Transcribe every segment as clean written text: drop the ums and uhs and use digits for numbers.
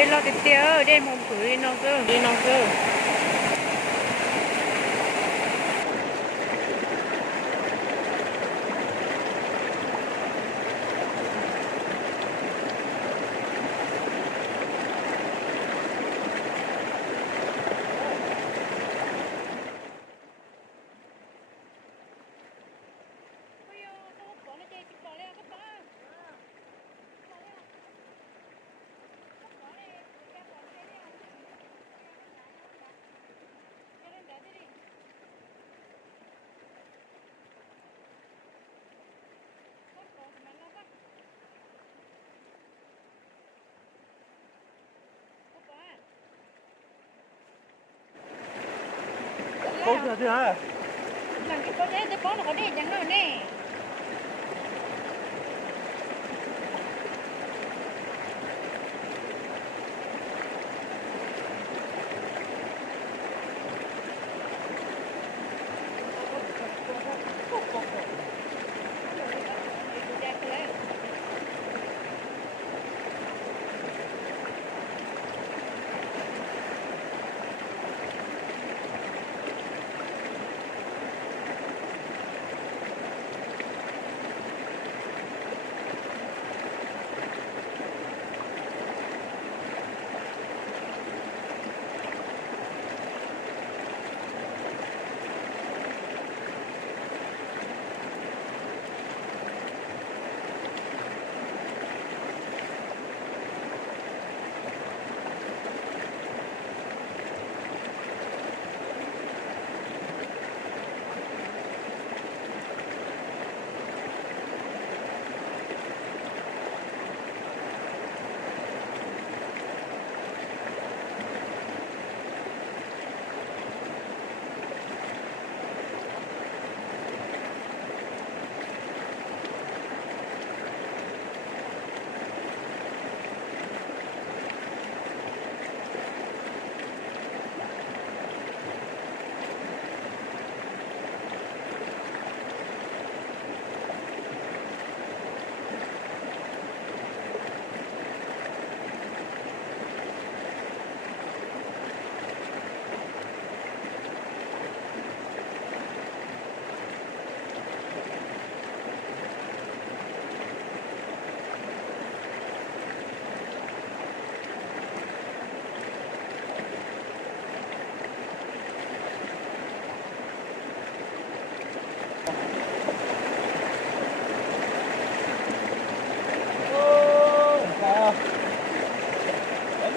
đây lo cái tiêu đây mong cứ đi nó cơ Có chưa thế hả? làm cái con đấy tôi có nó có để chẳng nào nè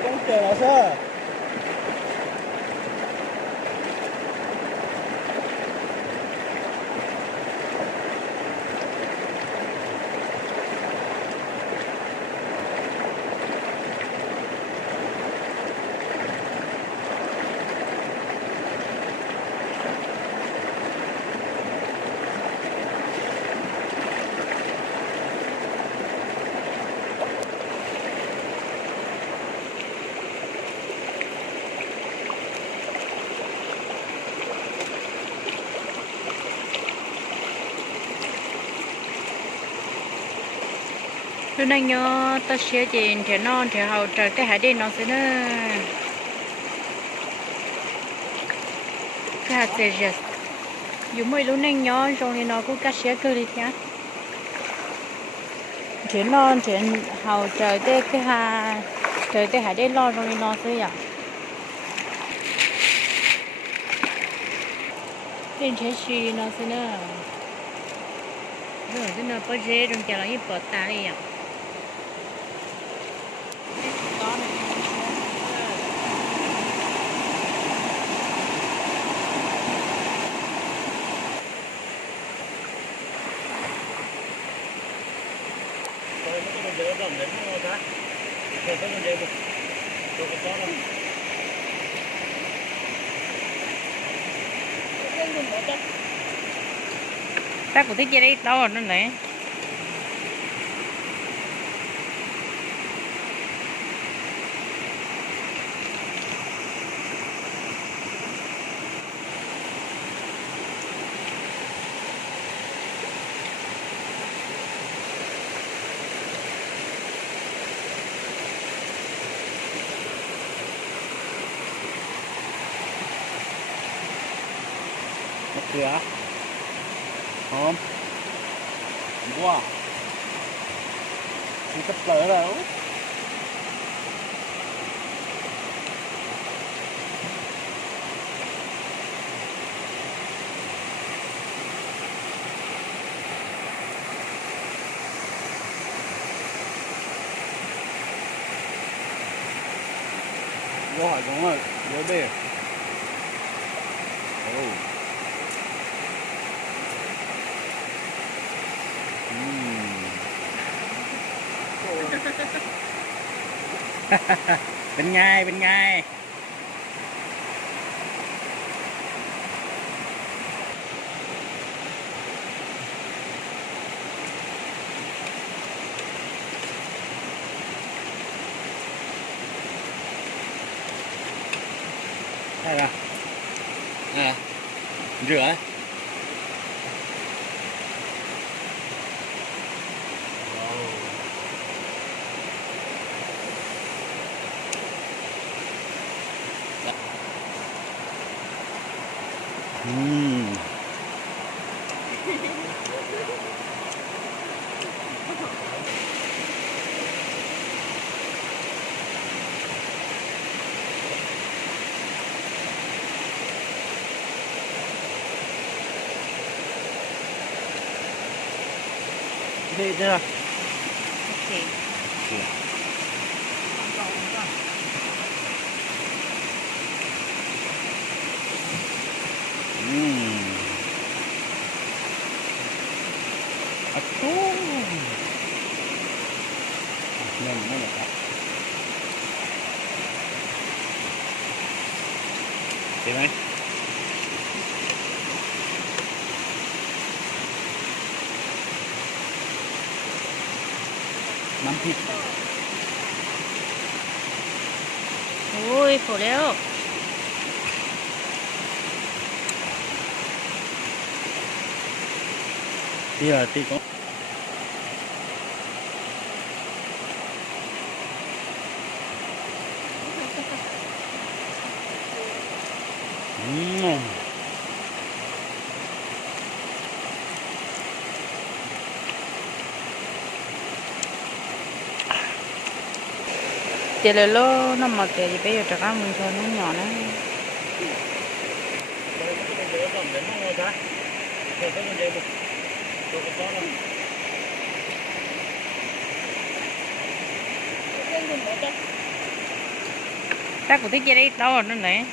Cũng chờ nó sao? lúc này nhớ ta xé chị trẻ non trẻ hậu trời cái hải đi nó sẽ nó cái hạt sẽ giật dù mấy lúc này nhớ rồi thì nó cũng cắt xé cơ đi nhá trẻ non trẻ hậu trời cái hà trời cái hải đi lo rồi thì nó sẽ giật trên trẻ xì nó sẽ nó rồi cái nó có dễ trong chợ là ít bớt ta đi ạ ta cũng thích chơi đấy đâu nó này Kìa. Không. Wow. Đi cấp tới đâu. Vô hỏi cũng rồi, vô đi. Bên ngay, bên ngay. Đây là rửa. Đi chưa? Ok. Aduh. Nên nó là thật. Đi mấy. Nắm thịt. Ui, khổ đéo. Bây giờ thì có. Chị là lô nó mà chị bây giờ chắc ăn mình cho nó nhỏ nữa. Chắc của thích chị đây to rồi nó này.